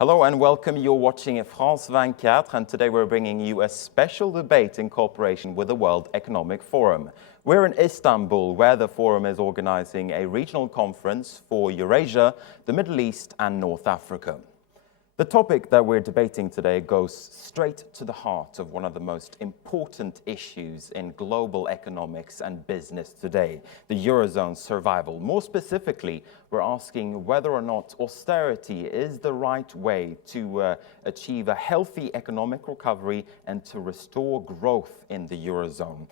Hello and welcome. You're watching France 24, and today we're bringing you a special debate in cooperation with the World Economic Forum. We're in Istanbul, where the forum is organizing a regional conference for Eurasia, the Middle East and North Africa. The topic that we're debating today goes straight to the heart of one of the most important issues in global economics and business today, the Eurozone's survival. More specifically, we're asking whether or not austerity is the right way to achieve a healthy economic recovery and to restore growth in the Eurozone.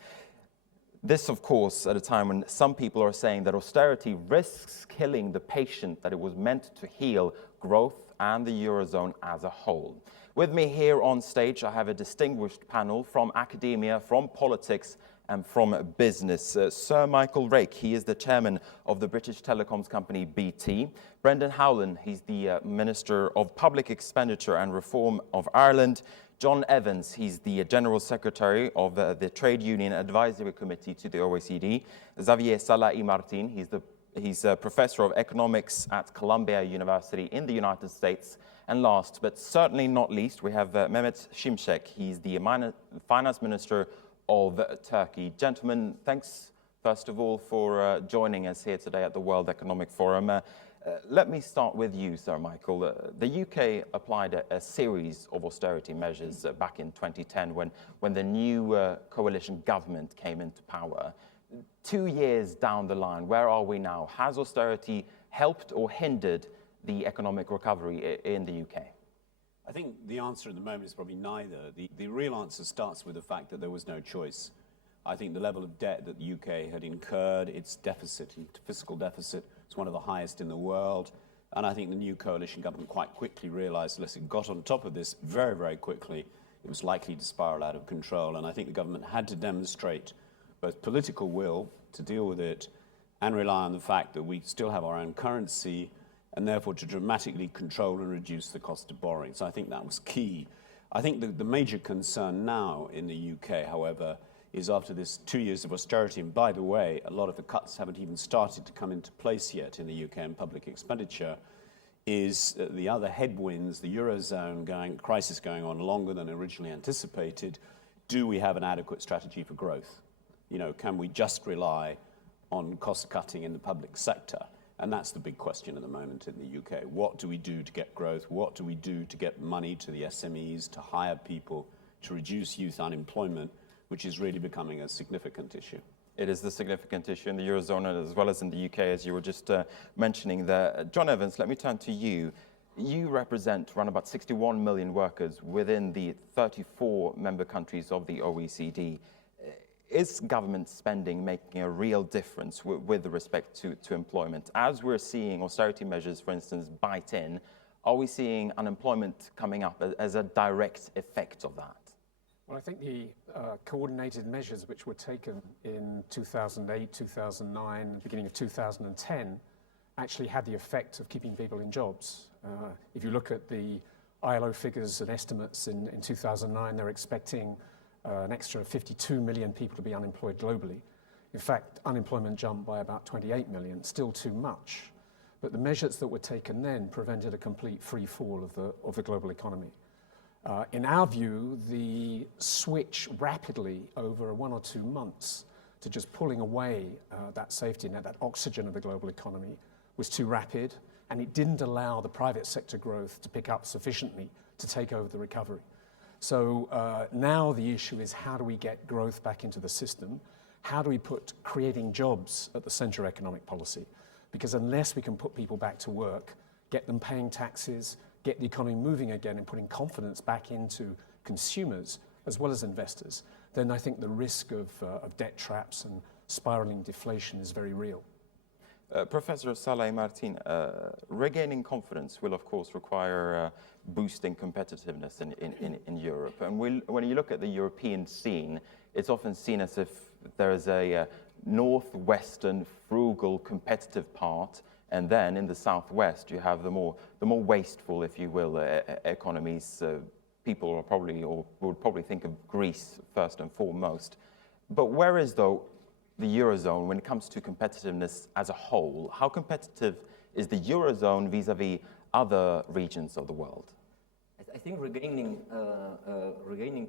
This, of course, at a time when some people are saying that austerity risks killing the patient that it was meant to heal, growth and the Eurozone as a whole. With me here on stage, I have a distinguished panel from academia, from politics and from business. Sir Michael Rake, he is the chairman of the British telecoms company BT. Brendan Howlin, he's the Minister of Public Expenditure and Reform of Ireland. John Evans, he's the General Secretary of the Trade Union Advisory Committee to the OECD. Xavier Salah-i-Martin, he's a professor of economics at Columbia University in the United States. And last, but certainly not least, we have Mehmet Şimşek. He's the finance minister of Turkey. Gentlemen, thanks, first of all, for joining us here today at the World Economic Forum. Let me start with you, Sir Michael. The UK applied a series of austerity measures back in 2010 when the new coalition government came into power. 2 years down the line, where are we now? Has austerity helped or hindered the economic recovery in the UK? I think the answer at the moment is probably neither. The real answer starts with the fact that there was no choice. I think the level of debt that the UK had incurred, its deficit, fiscal deficit, is one of the highest in the world. And I think the new coalition government quite quickly realized, unless it got on top of this very, very quickly, it was likely to spiral out of control. And I think the government had to demonstrate both political will to deal with it and rely on the fact that we still have our own currency and therefore to dramatically control and reduce the cost of borrowing. So I think that was key. I think the major concern now in the UK, however, is after this 2 years of austerity, and by the way, a lot of the cuts haven't even started to come into place yet in the UK in public expenditure, is the other headwinds, the Eurozone crisis going on longer than originally anticipated. Do we have an adequate strategy for growth? Can we just rely on cost cutting in the public sector? And that's the big question at the moment in the UK. What do we do to get growth? What do we do to get money to the SMEs, to hire people, to reduce youth unemployment, which is really becoming a significant issue? It is the significant issue in the Eurozone as well as in the UK, as you were just mentioning there. John Evans, let me turn to you. You represent around about 61 million workers within the 34 member countries of the OECD. Is government spending making a real difference with respect to employment? As we're seeing austerity measures, for instance, bite in, are we seeing unemployment coming up as a direct effect of that? Well, I think the coordinated measures which were taken in 2008, 2009, and the beginning of 2010 actually had the effect of keeping people in jobs. If you look at the ILO figures and estimates in 2009, they're expecting an extra 52 million people to be unemployed globally. In fact, unemployment jumped by about 28 million, still too much. But the measures that were taken then prevented a complete free fall of the global economy. In our view, the switch rapidly over 1 or 2 months to just pulling away that safety net, that oxygen of the global economy, was too rapid, and it didn't allow the private sector growth to pick up sufficiently to take over the recovery. So now the issue is, how do we get growth back into the system? How do we put creating jobs at the center of economic policy? Because unless we can put people back to work, get them paying taxes, get the economy moving again and putting confidence back into consumers as well as investors, then I think the risk of debt traps and spiraling deflation is very real. Professor Salah-i-Martin, regaining confidence will, of course, require boosting competitiveness in Europe. And when you look at the European scene, it's often seen as if there is a northwestern, frugal, competitive part, and then in the southwest you have the more wasteful, if you will, economies. People are probably, or would probably think of Greece first and foremost. But where is, though, the Eurozone when it comes to competitiveness as a whole? How competitive is the Eurozone vis-à-vis other regions of the world? I think regaining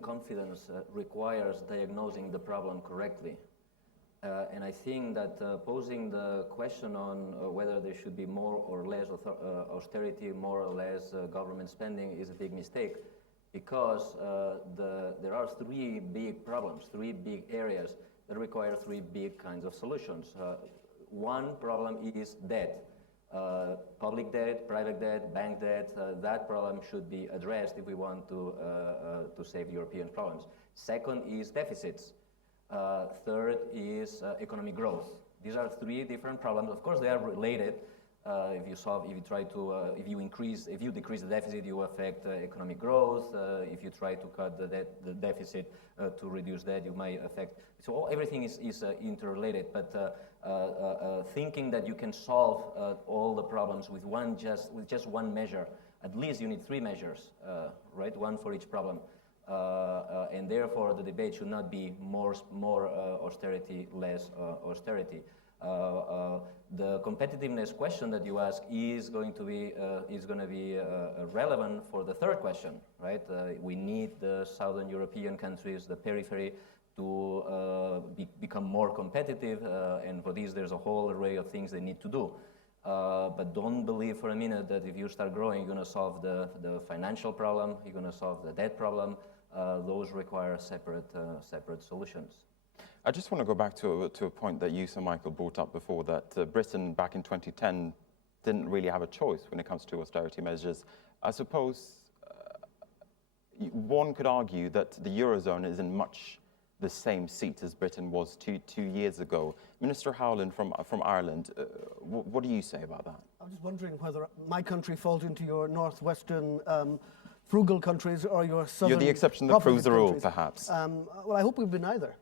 confidence requires diagnosing the problem correctly. And I think that posing the question on whether there should be more or less austerity, more or less government spending is a big mistake, because there are three big problems, three big areas that require three big kinds of solutions. One problem is debt. Public debt, private debt, bank debt, that problem should be addressed if we want to save European problems. Second is deficits. Third is economic growth. These are three different problems. Of course, they are related. If you decrease the deficit, you affect economic growth. If you try to cut the deficit to reduce that, you might affect. So everything is interrelated. But thinking that you can solve all the problems with just one measure, at least you need three measures, right? One for each problem. And therefore, the debate should not be more austerity, less austerity. The competitiveness question that you ask is going to be relevant for the third question, right? We need the southern European countries, the periphery, to become more competitive, and for this there's a whole array of things they need to do. But don't believe for a minute that if you start growing, you're going to solve the financial problem, you're going to solve the debt problem. Those require separate solutions. I just want to go back to a point that you, Sir Michael, brought up before, that Britain back in 2010 didn't really have a choice when it comes to austerity measures. I suppose one could argue that the Eurozone is in much the same seat as Britain was two years ago. Minister Howland from Ireland, what do you say about that? I was just wondering whether my country falls into your northwestern frugal countries or your southern. You're the exception that proves the rule, countries. perhaps. Well, I hope we've been either.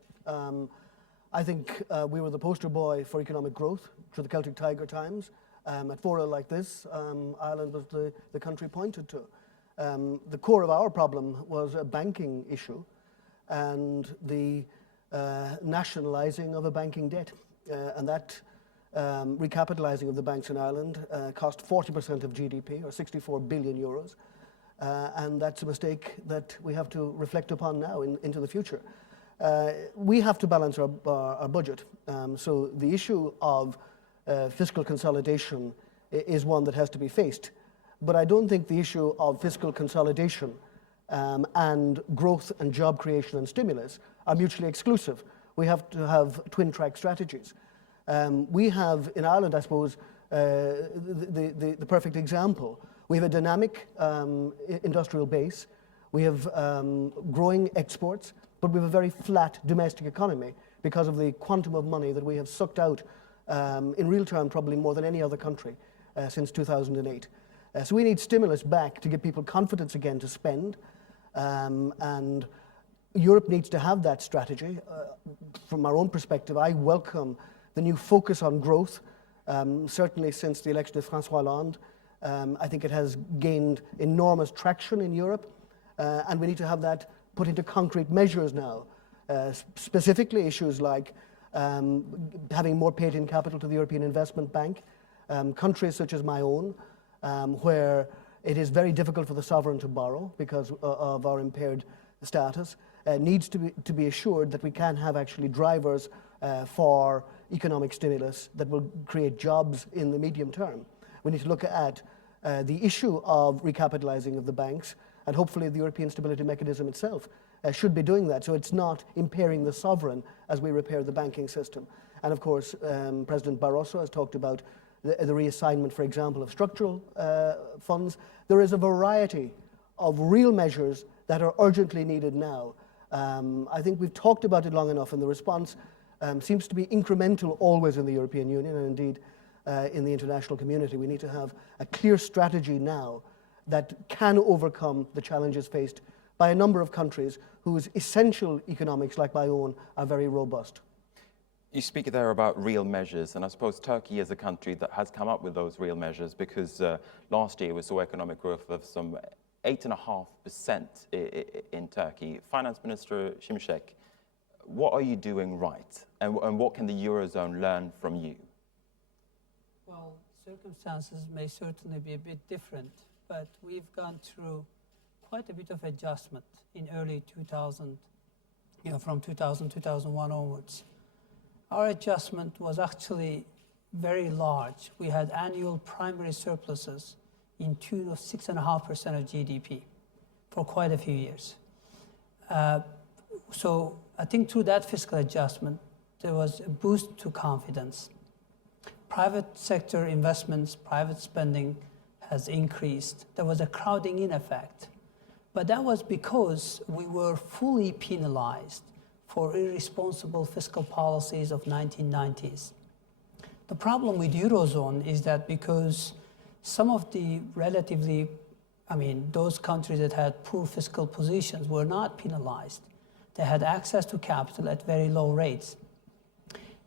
I think we were the poster boy for economic growth through the Celtic Tiger times. At fora like this, Ireland was the country pointed to. The core of our problem was a banking issue and the nationalising of a banking debt. And that recapitalising of the banks in Ireland cost 40% of GDP, or 64 billion euros. And that's a mistake that we have to reflect upon now into the future. We have to balance our budget. So the issue of fiscal consolidation is one that has to be faced. But I don't think the issue of fiscal consolidation and growth and job creation and stimulus are mutually exclusive. We have to have twin-track strategies. We have, in Ireland, I suppose, the perfect example. We have a dynamic industrial base. We have growing exports, but we have a very flat domestic economy because of the quantum of money that we have sucked out, in real terms, probably more than any other country since 2008. So we need stimulus back to give people confidence again to spend, and Europe needs to have that strategy. From our own perspective, I welcome the new focus on growth, certainly since the election of François Hollande. I think it has gained enormous traction in Europe, and we need to have that put into concrete measures now. Specifically issues like having more paid-in capital to the European Investment Bank. Countries such as my own, where it is very difficult for the sovereign to borrow because of our impaired status, needs to be assured that we can have actually drivers for economic stimulus that will create jobs in the medium term. We need to look at the issue of recapitalizing of the banks, and hopefully the European Stability Mechanism itself should be doing that, so it's not impairing the sovereign as we repair the banking system. And of course, President Barroso has talked about the reassignment, for example, of structural funds. There is a variety of real measures that are urgently needed now. I think we've talked about it long enough, and the response seems to be incremental always in the European Union, and indeed in the international community. We need to have a clear strategy now that can overcome the challenges faced by a number of countries whose essential economics, like my own, are very robust. You speak there about real measures, and I suppose Turkey is a country that has come up with those real measures, because last year we saw economic growth of some 8.5% in Turkey. Finance Minister Şimşek, what are you doing right, and what can the Eurozone learn from you? Well, circumstances may certainly be a bit different, but we've gone through quite a bit of adjustment in early 2000, from 2000, 2001 onwards. Our adjustment was actually very large. We had annual primary surpluses in tune of 6.5% of GDP for quite a few years. So I think through that fiscal adjustment, there was a boost to confidence. Private sector investments, private spending has increased. There was a crowding in effect. But that was because we were fully penalized for irresponsible fiscal policies of 1990s. The problem with Eurozone is that because some of the those countries that had poor fiscal positions were not penalized. They had access to capital at very low rates.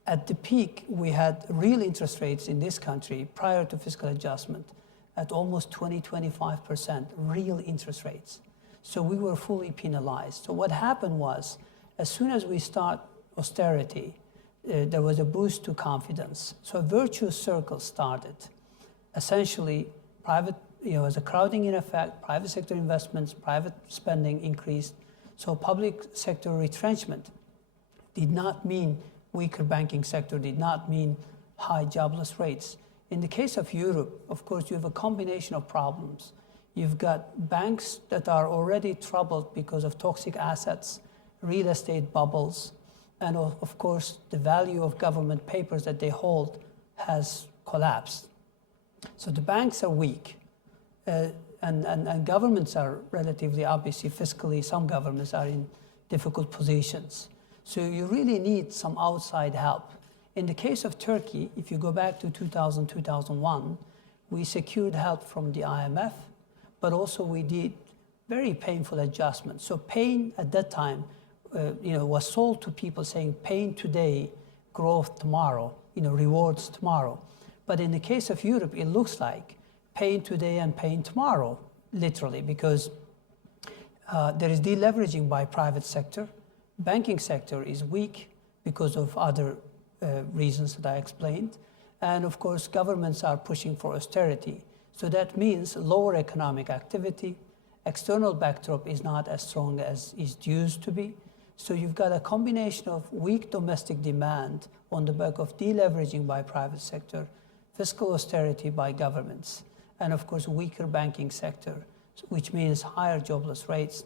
At the peak, we had real interest rates in this country prior to fiscal adjustment at almost 20-25% real interest rates. So we were fully penalized. So what happened was, as soon as we start austerity, there was a boost to confidence. So a virtuous circle started. Essentially, as a crowding in effect, private sector investments, private spending increased. So public sector retrenchment did not mean weaker banking sector, did not mean high jobless rates. In the case of Europe, of course, you have a combination of problems. You've got banks that are already troubled because of toxic assets, real estate bubbles, and of course, the value of government papers that they hold has collapsed. So the banks are weak, and governments are relatively, obviously, fiscally, some governments are in difficult positions. So you really need some outside help. In the case of Turkey, if you go back to 2000, 2001, we secured help from the IMF, but also we did very painful adjustments. So pain at that time, was sold to people saying pain today, growth tomorrow, rewards tomorrow. But in the case of Europe, it looks like pain today and pain tomorrow, literally, because there is deleveraging by private sector. Banking sector is weak because of other reasons that I explained. And of course, governments are pushing for austerity. So that means lower economic activity. External backdrop is not as strong as it used to be. So you've got a combination of weak domestic demand on the back of deleveraging by private sector, fiscal austerity by governments, and of course, weaker banking sector, which means higher jobless rates,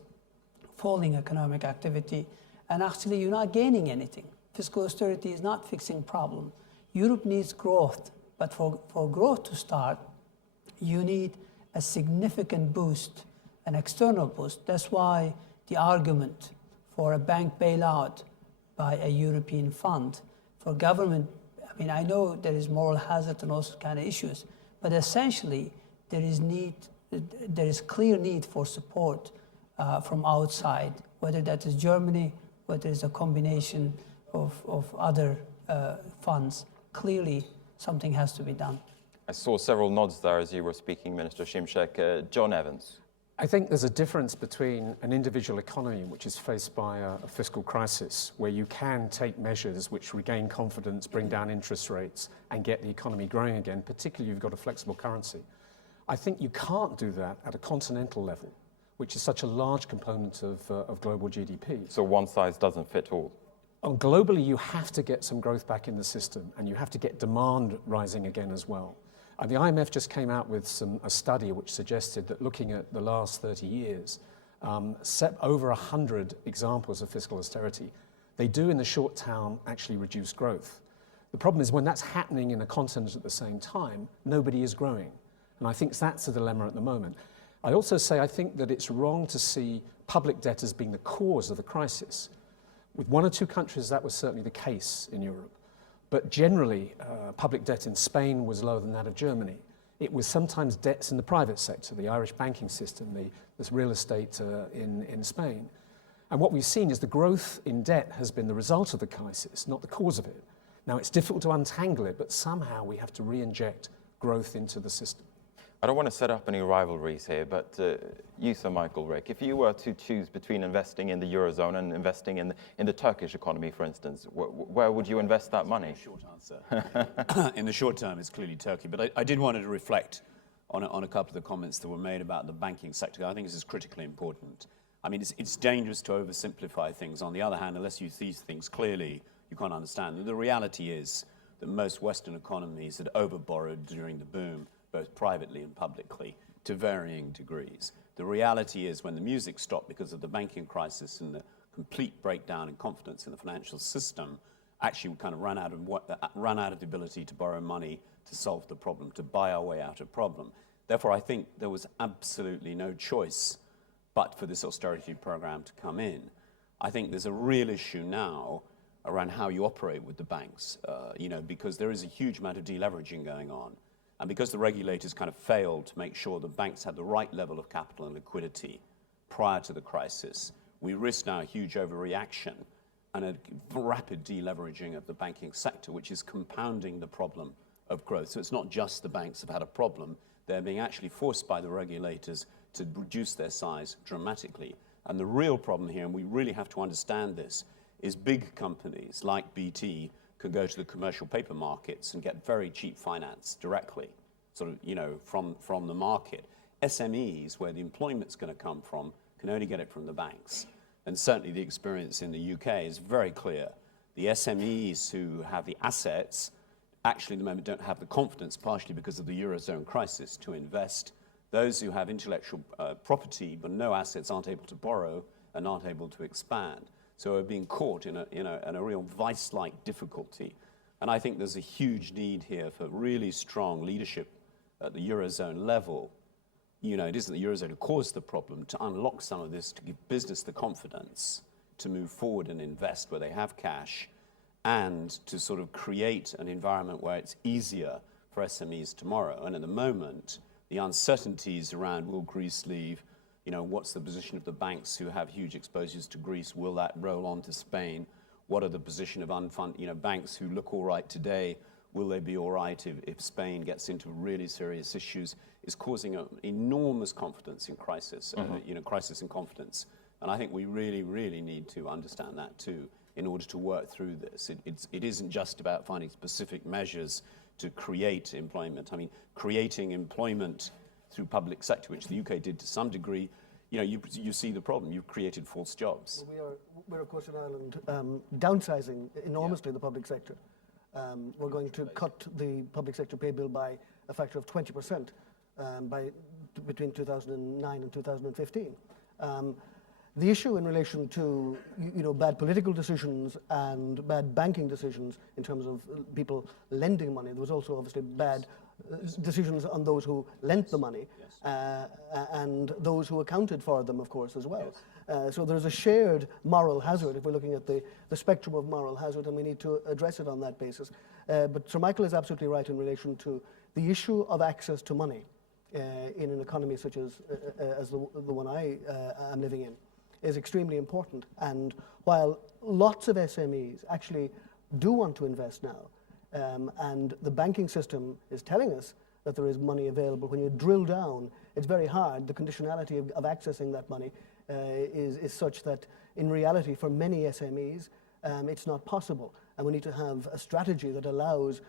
falling economic activity, and actually you're not gaining anything. Fiscal austerity is not fixing problem. Europe needs growth, but for growth to start, you need a significant boost, an external boost. That's why the argument for a bank bailout by a European fund, for government, I know there is moral hazard and all kind of issues, but essentially there is clear need for support from outside, whether that is Germany, whether it's a combination of other funds. Clearly, something has to be done. I saw several nods there as you were speaking, Minister Shimshek. John Evans. I think there's a difference between an individual economy which is faced by a fiscal crisis, where you can take measures which regain confidence, bring down interest rates, and get the economy growing again, particularly if you've got a flexible currency. I think you can't do that at a continental level, which is such a large component of global GDP. So one size doesn't fit all. Globally, you have to get some growth back in the system, and you have to get demand rising again as well. The IMF just came out with a study which suggested that looking at the last 30 years, over 100 examples of fiscal austerity, they do in the short term actually reduce growth. The problem is when that's happening in a continent at the same time, nobody is growing. And I think that's the dilemma at the moment. I also say I think that it's wrong to see public debt as being the cause of the crisis. With one or two countries, that was certainly the case in Europe. But generally, public debt in Spain was lower than that of Germany. It was sometimes debts in the private sector, the Irish banking system, this real estate in Spain. And what we've seen is the growth in debt has been the result of the crisis, not the cause of it. Now, it's difficult to untangle it, but somehow we have to re-inject growth into the system. I don't want to set up any rivalries here, but you, Sir Michael Rick, if you were to choose between investing in the Eurozone and investing in the Turkish economy, for instance, where would you invest that money? Short answer. In the short term, it's clearly Turkey. But I did want to reflect on a couple of the comments that were made about the banking sector. I think this is critically important. I mean, it's dangerous to oversimplify things. On the other hand, unless you see things clearly, you can't understand. The reality is that most Western economies had overborrowed during the boom, both privately and publicly, to varying degrees. The reality is when the music stopped because of the banking crisis and the complete breakdown in confidence in the financial system, actually we kind of ran out of the ability to borrow money to solve the problem, to buy our way out of problem. Therefore, I think there was absolutely no choice but for this austerity program to come in. I think there's a real issue now around how you operate with the banks, because there is a huge amount of deleveraging going on. And because the regulators kind of failed to make sure the banks had the right level of capital and liquidity prior to the crisis, we risk now a huge overreaction and a rapid deleveraging of the banking sector, which is compounding the problem of growth. So it's not just the banks have had a problem, they're being actually forced by the regulators to reduce their size dramatically. And the real problem here, and we really have to understand this, is big companies like BT could go to the commercial paper markets and get very cheap finance directly, sort of, from the market. SMEs, where the employment's going to come from, can only get it from the banks. And certainly the experience in the UK is very clear. The SMEs who have the assets actually at the moment don't have the confidence, partially because of the Eurozone crisis, to invest. Those who have intellectual property but no assets aren't able to borrow and aren't able to expand. So we're being caught in a real vice-like difficulty. And I think there's a huge need here for really strong leadership at the Eurozone level. It isn't the Eurozone who caused the problem, to unlock some of this, to give business the confidence to move forward and invest where they have cash, and to sort of create an environment where it's easier for SMEs tomorrow. And at the moment, the uncertainties around will Greece leave, what's the position of the banks who have huge exposures to Greece? Will that roll on to Spain? What are the position of unfunded, banks who look all right today? Will they be all right if Spain gets into really serious issues? Is causing an enormous confidence in crisis, crisis in confidence. And I think we really, really need to understand that too in order to work through this. It isn't just about finding specific measures to create employment. I mean, creating employment through public sector, which the UK did to some degree, you see the problem. You've created false jobs. We're of course in Ireland downsizing enormously the public sector. We're going to cut the public sector pay bill by a factor of 20% between 2009 and 2015. The issue in relation to bad political decisions and bad banking decisions in terms of people lending money, there was also obviously bad decisions on those who lent the money, and those who accounted for them, of course, as well. So there's a shared moral hazard if we're looking at the spectrum of moral hazard, and we need to address it on that basis. But Sir Michael is absolutely right in relation to the issue of access to money in an economy such as the one I am living in is extremely important. And while lots of SMEs actually do want to invest now, and the banking system is telling us that there is money available, when you drill down, it's very hard. The conditionality of accessing that money is such that in reality for many SMEs, it's not possible. And we need to have a strategy that allows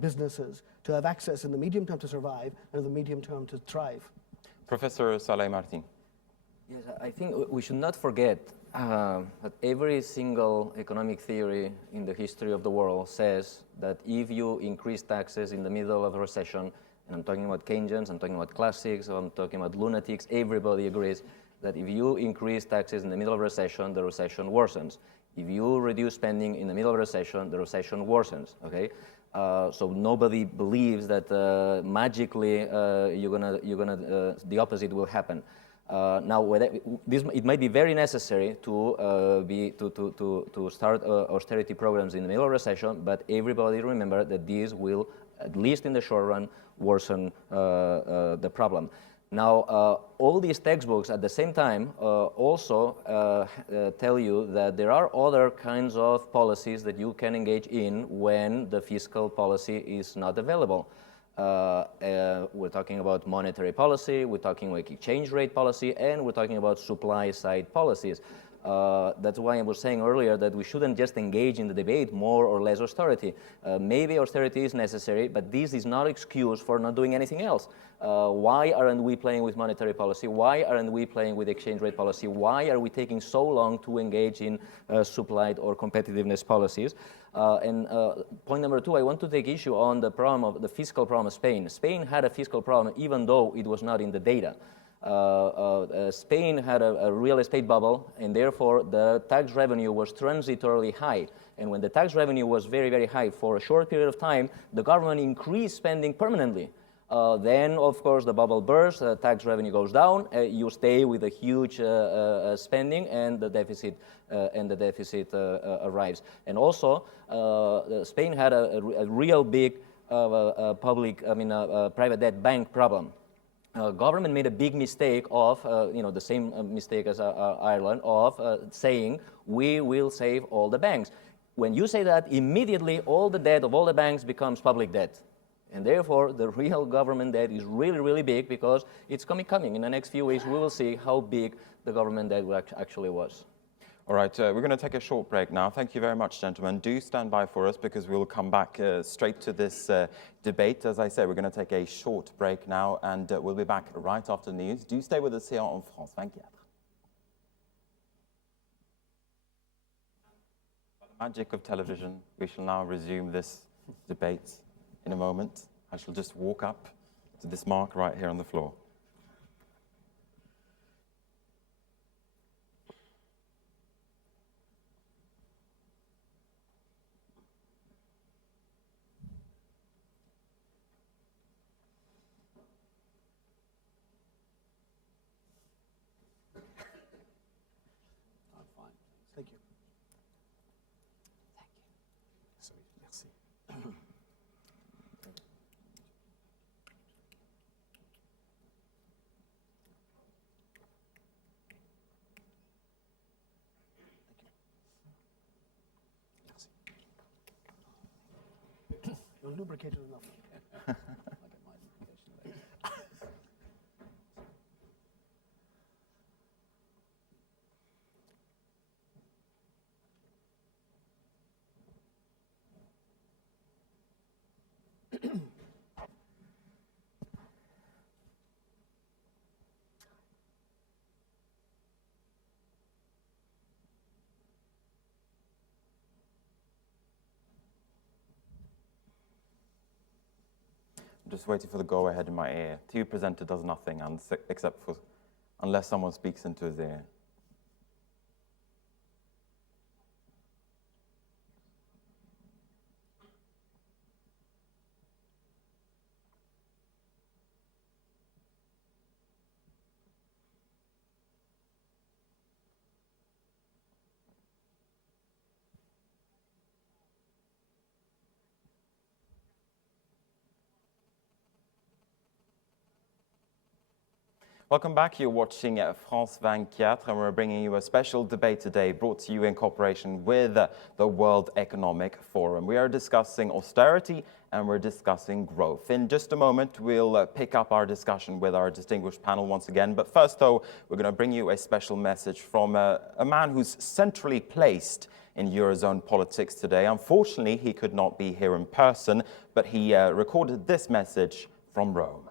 businesses to have access in the medium term to survive and in the medium term to thrive. Professor Saleh Martin. Yes, I think we should not forget that every single economic theory in the history of the world says that if you increase taxes in the middle of a recession, and I'm talking about Keynesians, I'm talking about classics, I'm talking about lunatics, everybody agrees that if you increase taxes in the middle of a recession, the recession worsens. If you reduce spending in the middle of a recession, the recession worsens, okay? So nobody believes that magically the opposite will happen. Now, it might be very necessary to start austerity programs in the middle of recession, but everybody remember that this will, at least in the short run, worsen the problem. Now, all these textbooks at the same time also tell you that there are other kinds of policies that you can engage in when the fiscal policy is not available. We're talking about monetary policy, we're talking about exchange rate policy, and we're talking about supply side policies. That's why I was saying earlier that we shouldn't just engage in the debate more or less austerity. Maybe austerity is necessary, but this is not excuse for not doing anything else. Why aren't we playing with monetary policy? Why aren't we playing with exchange rate policy? Why are we taking so long to engage in supply or competitiveness policies? Point number two, I want to take issue on the problem of the fiscal problem of Spain. Spain had a fiscal problem even though it was not in the data. Spain had a real estate bubble, and therefore the tax revenue was transitorily high. And when the tax revenue was very, very high for a short period of time, the government increased spending permanently. Then, of course, the bubble bursts, tax revenue goes down, you stay with a huge spending, and the deficit arrives. And also, Spain had a real big private debt bank problem. Government made a big mistake of, the same mistake as Ireland, of saying, we will save all the banks. When you say that, immediately all the debt of all the banks becomes public debt. And therefore, the real government debt is really, really big because it's coming. In the next few weeks, we will see how big the government debt actually was. All right, we're going to take a short break now. Thank you very much, gentlemen. Do stand by for us because we'll come back straight to this debate. As I said, we're going to take a short break now, and we'll be back right after the news. Do stay with us here on France 24. By the magic of television, we shall now resume this debate in a moment. I shall just walk up to this mark right here on the floor. I'm fine. Thank you. Sorry, merci. You're lubricated enough. I'll get my lubrication later. I'm just waiting for the go-ahead in my ear. TV presenter does nothing except for unless someone speaks into his ear. Welcome back. You're watching France 24, and we're bringing you a special debate today brought to you in cooperation with the World Economic Forum. We are discussing austerity and we're discussing growth. In just a moment, we'll pick up our discussion with our distinguished panel once again. But first, though, we're going to bring you a special message from a man who's centrally placed in Eurozone politics today. Unfortunately, he could not be here in person, but he recorded this message from Rome.